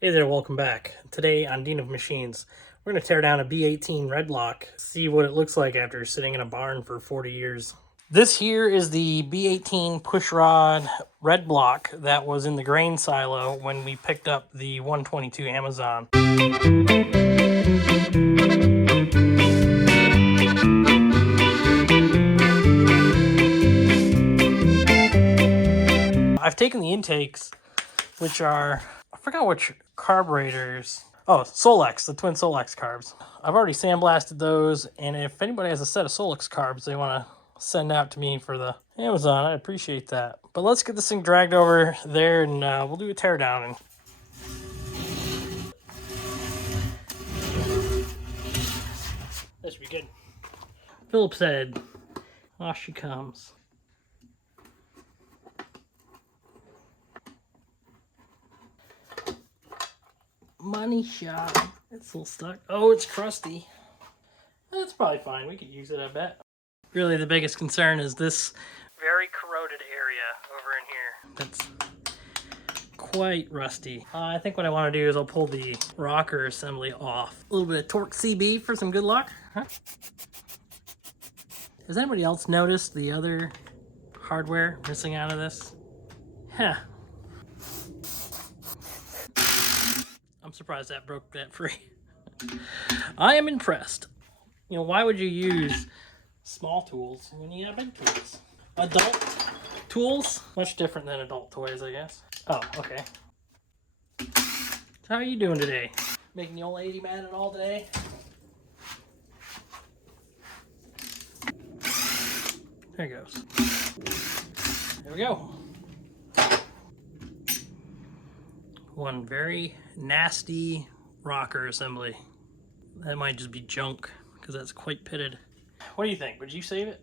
Hey there, welcome back. Today on Dean of Machines, we're going to tear down a B18 Redblock, see what it looks like after sitting in a barn for 40 years. This here is the B18 pushrod Redblock that was in the grain silo when we picked up the 122 Amazon. I've taken the intakes, which are, I forgot which carburetors. Oh, Solex, the twin Solex carbs. I've already sandblasted those, and if anybody has a set of Solex carbs they want to send out to me for the Amazon, I'd appreciate that. But let's get this thing dragged over there, and we'll do a teardown. And that should be good. Phillips head. Off she comes. Money shot. It's a little stuck. Oh, it's crusty. That's probably fine. We could use it, I bet. Really, the biggest concern is this very corroded area over in here. That's quite rusty. I think what I want to do is I'll pull the rocker assembly off. A little bit of torque CB for some good luck. Huh? Has anybody else noticed the other hardware missing out of this? Huh. I'm surprised that broke that free. I am impressed. You know, why would you use small tools when you have big tools? Adult tools? Much different than adult toys, I guess. Oh, okay. So how are you doing today? Making the old lady mad at all today? There it goes. There we go. One very nasty rocker assembly. That might just be junk because that's quite pitted. What do you think? Would you save it?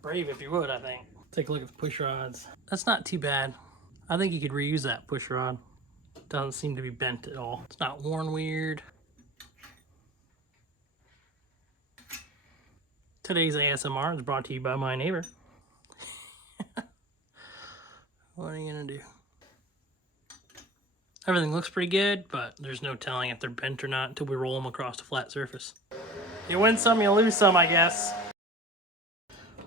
Brave if you would, I think. Take a look at the push rods. That's not too bad. I think you could reuse that push rod. Doesn't seem to be bent at all. It's not worn weird. Today's ASMR is brought to you by my neighbor. What are you gonna do? Everything looks pretty good, but there's no telling if they're bent or not until we roll them across a flat surface. You win some, you lose some, I guess.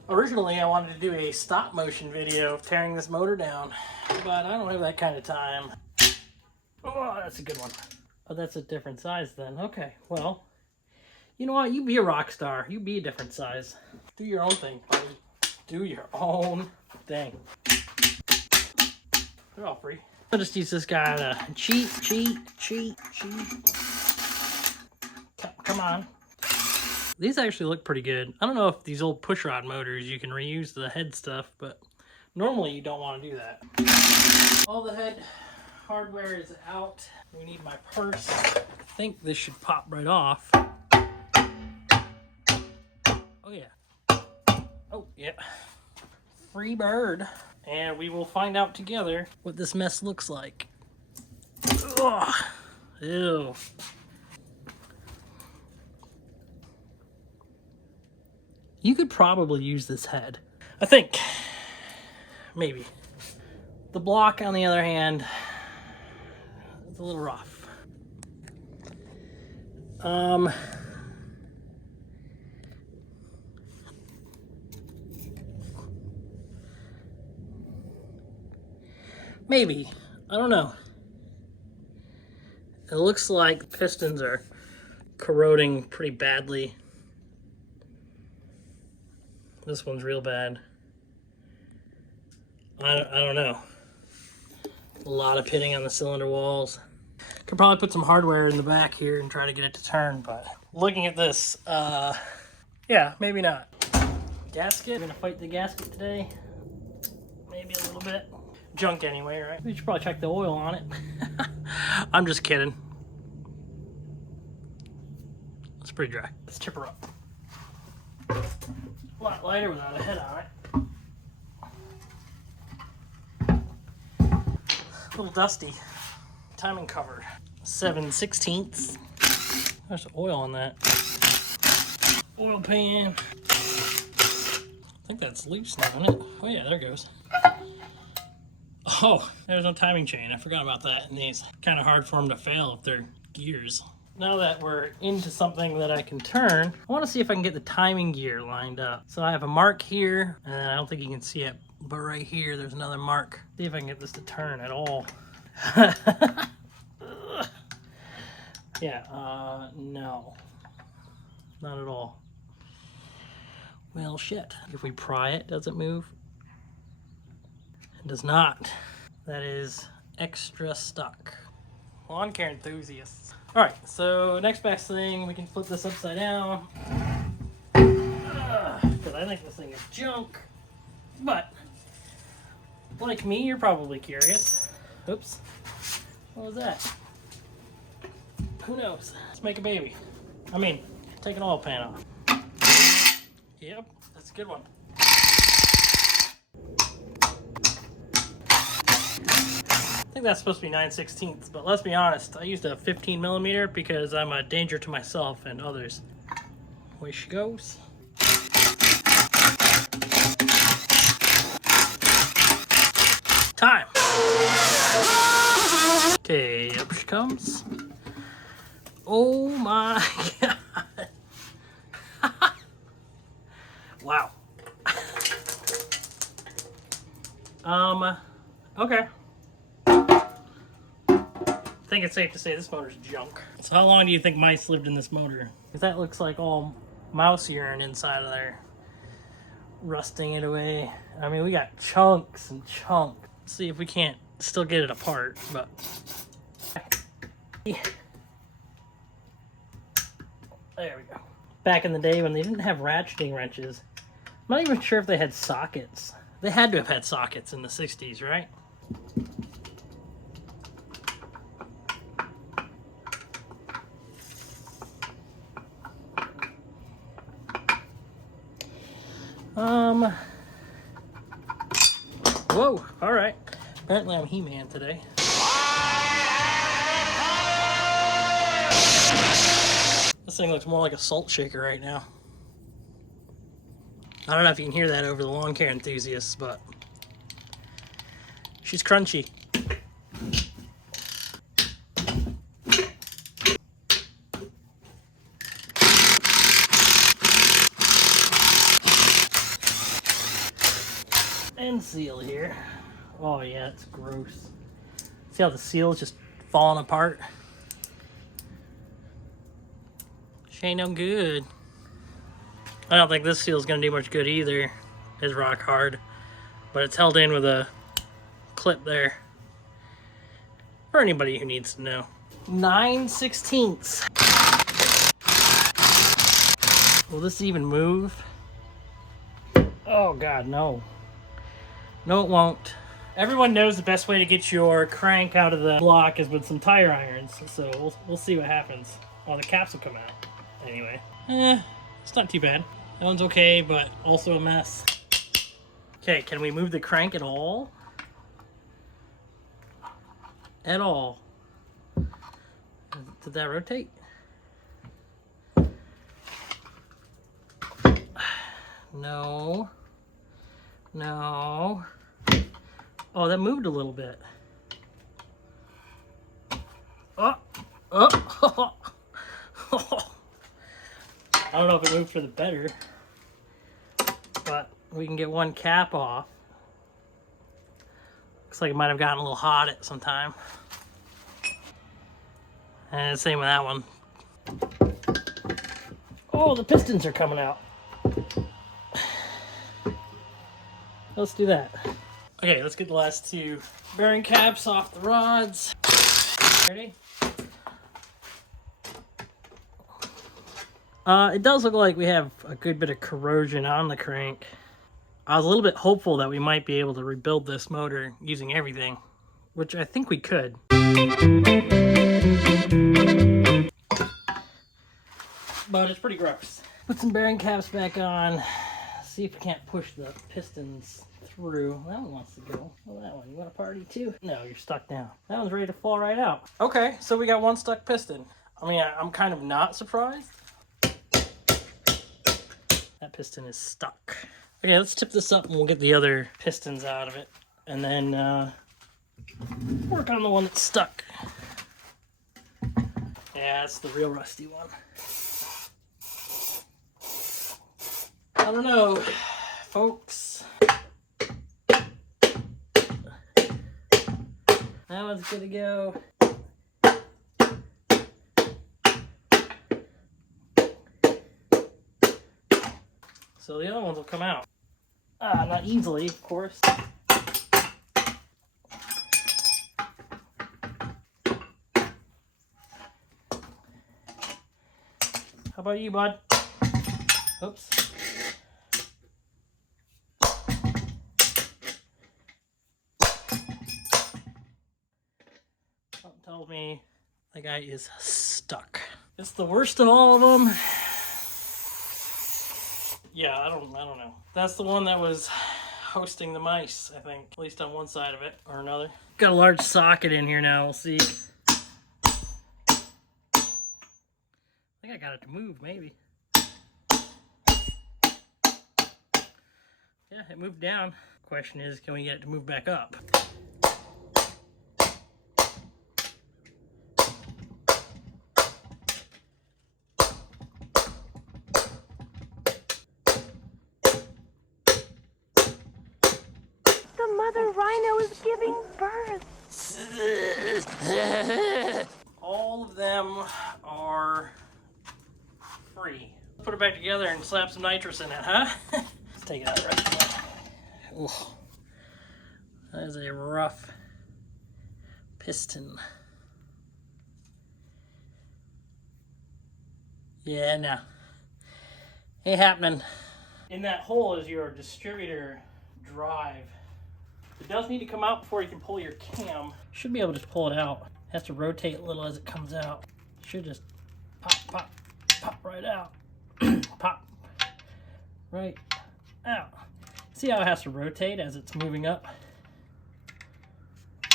Originally, I wanted to do a stop motion video of tearing this motor down, but I don't have that kind of time. Oh, that's a good one. Oh, that's a different size then. Okay, well, you know what? You be a rock star. You be a different size. Do your own thing, buddy. Do your own thing. They're all free. I'll just use this guy to cheat. Come on. These actually look pretty good. I don't know if these old pushrod motors, you can reuse the head stuff, but normally you don't want to do that. All the head hardware is out. We need my purse. I think this should pop right off. Oh yeah. Oh yeah. Free bird. And we will find out together what this mess looks like. Ugh. Ew. You could probably use this head. I think. Maybe. The block, on the other hand, it's a little rough. Maybe. I don't know. It looks like the pistons are corroding pretty badly. This one's real bad. I don't know. A lot of pitting on the cylinder walls. Could probably put some hardware in the back here and try to get it to turn, but looking at this, yeah, maybe not. Gasket, we're gonna fight the gasket today. Maybe a little bit. Junk anyway, right? We should probably check the oil on it. I'm just kidding. It's pretty dry. Let's chip her up. A lot lighter without a head on it. A little dusty. Timing cover. 7/16. There's oil on that. Oil pan. I think that's loose now, isn't it? Oh yeah, there it goes. Oh, there's no timing chain. I forgot about that in these. Kind of hard for them to fail if they're gears. Now that we're into something that I can turn, I want to see if I can get the timing gear lined up. So I have a mark here, and I don't think you can see it, but right here there's another mark. See if I can get this to turn at all. Yeah, no. Not at all. Well, shit. If we pry it, does it move? It does not. That is extra stuck. Lawn care enthusiasts. Alright, so next best thing, we can flip this upside down. Because I think this thing is junk. But, like me, you're probably curious. Oops. What was that? Who knows? Let's make a baby. I mean, take an oil pan off. Yep, that's a good one. I think that's supposed to be 9/16, but let's be honest, I used a 15mm because I'm a danger to myself and others. Away she goes. Time! Okay, up she comes. Oh my god. Wow. Okay. I think it's safe to say this motor's junk. So how long do you think mice lived in this motor? Because that looks like all mouse urine inside of there. Rusting it away. I mean, we got chunks and chunks. Let's see if we can't still get it apart, but... Yeah. There we go. Back in the day when they didn't have ratcheting wrenches, I'm not even sure if they had sockets. They had to have had sockets in the 60s, right? Whoa, all right. Apparently I'm He-Man today. This thing looks more like a salt shaker right now. I don't know if you can hear that over the lawn care enthusiasts, but she's crunchy. End seal here. Oh yeah, it's gross. See how the seal is just falling apart? She ain't no good. I don't think this seal is going to do much good either. It's rock hard. But it's held in with a clip there. For anybody who needs to know. 9/16. Will this even move? Oh god, no. No, it won't. Everyone knows the best way to get your crank out of the block is with some tire irons. So we'll see what happens. Oh, the caps will come out. Anyway. It's not too bad. That one's okay, but also a mess. Okay, can we move the crank at all? At all. Did that rotate? No. No. Oh, that moved a little bit. Oh. Oh. I don't know if it moved for the better, but we can get one cap off. Looks like it might have gotten a little hot at some time. And same with that one. Oh, the pistons are coming out. Let's do that. Okay, let's get the last two bearing caps off the rods. Ready? It does look like we have a good bit of corrosion on the crank. I was a little bit hopeful that we might be able to rebuild this motor using everything, which I think we could. But it's pretty gross. Put some bearing caps back on. See if we can't push the pistons through. That one wants to go. Well, that one, you want to party too? No, you're stuck down. That one's ready to fall right out. Okay, so we got one stuck piston. I mean, I'm kind of not surprised. That piston is stuck. Okay, let's tip this up and we'll get the other pistons out of it. And then work on the one that's stuck. Yeah, it's the real rusty one. I don't know, folks. That one's good to go. So the other ones will come out. Not easily, of course. How about you, bud? Oops. Something tells me the guy is stuck. It's the worst of all of them. Yeah, I don't know. That's the one that was hosting the mice, I think. At least on one side of it or another. Got a large socket in here now, we'll see. I think I got it to move, maybe. Yeah, it moved down. Question is, can we get it to move back up? The mother rhino is giving birth. All of them are free. Put it back together and slap some nitrous in it, huh? Let's take it out right now. Ooh. That is a rough piston. Yeah, no. Ain't happening. In that hole is your distributor drive. It does need to come out before you can pull your cam. Should be able to pull it out. Has to rotate a little as it comes out. Should just pop, pop, pop right out. Pop right out. See how it has to rotate as it's moving up?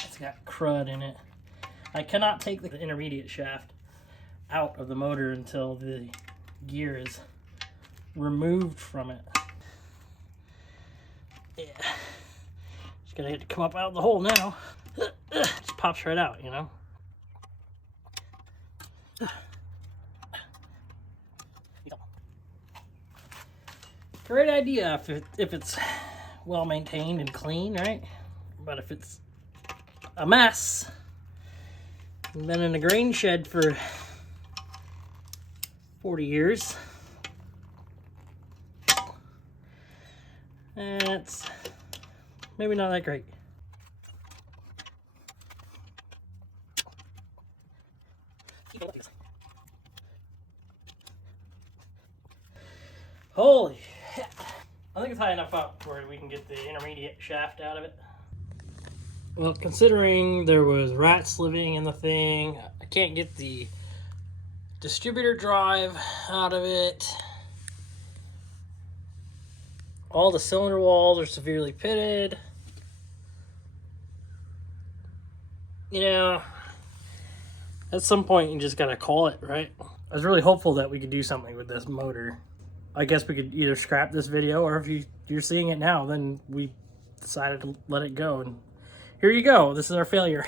It's got crud in it. I cannot take the intermediate shaft out of the motor until the gear is removed from it. Yeah. Just gonna have to come up out of the hole now. Just pops right out, you know? Great idea if it's well maintained and clean, right? But if it's a mess, been in a grain shed for 40 years, it's maybe not that great. Holy shit. I think it's high enough up where we can get the intermediate shaft out of it. Well, considering there was rats living in the thing, I can't get the distributor drive out of it. All the cylinder walls are severely pitted. You know, at some point you just gotta call it, right? I was really hopeful that we could do something with this motor. I guess we could either scrap this video, or if you're seeing it now, then we decided to let it go. And here you go. This is our failure.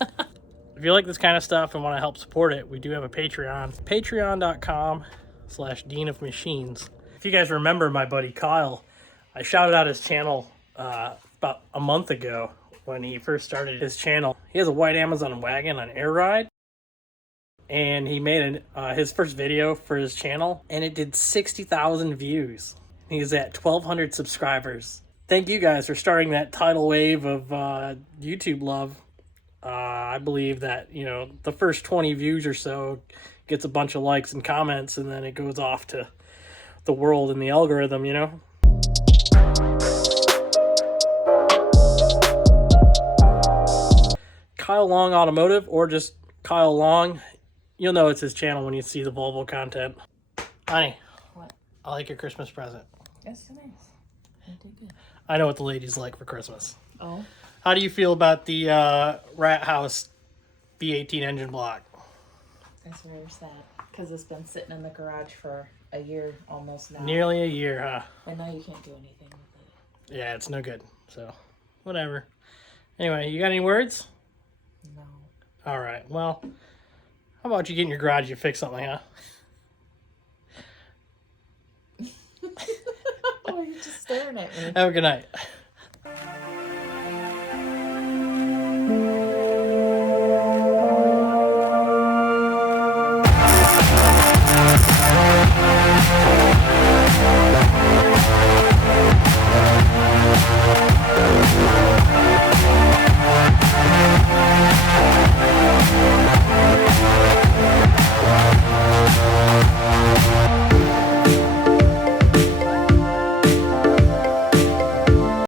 If you like this kind of stuff and want to help support it, we do have a Patreon. Patreon.com/Dean of Machines. If you guys remember my buddy Kyle, I shouted out his channel about a month ago when he first started his channel. He has a white Amazon wagon on air ride. And he made his first video for his channel, and it did 60,000 views. He's at 1,200 subscribers. Thank you guys for starting that tidal wave of YouTube love. I believe that, you know, the first 20 views or so gets a bunch of likes and comments, and then it goes off to the world and the algorithm, you know? Kyle Long Automotive, or just Kyle Long. You'll know it's his channel when you see the Volvo content. Honey, What? I like your Christmas present. That's so nice. I did good. I know what the ladies like for Christmas. Oh? How do you feel about the Rat House B18 engine block? That's very sad. Because it's been sitting in the garage for a year almost now. Nearly a year, huh? And now you can't do anything with it. Yeah, it's no good. So, whatever. Anyway, you got any words? No. All right. Well, how about you get in your garage and fix something, huh? Oh, you're just staring at me. Have a good night.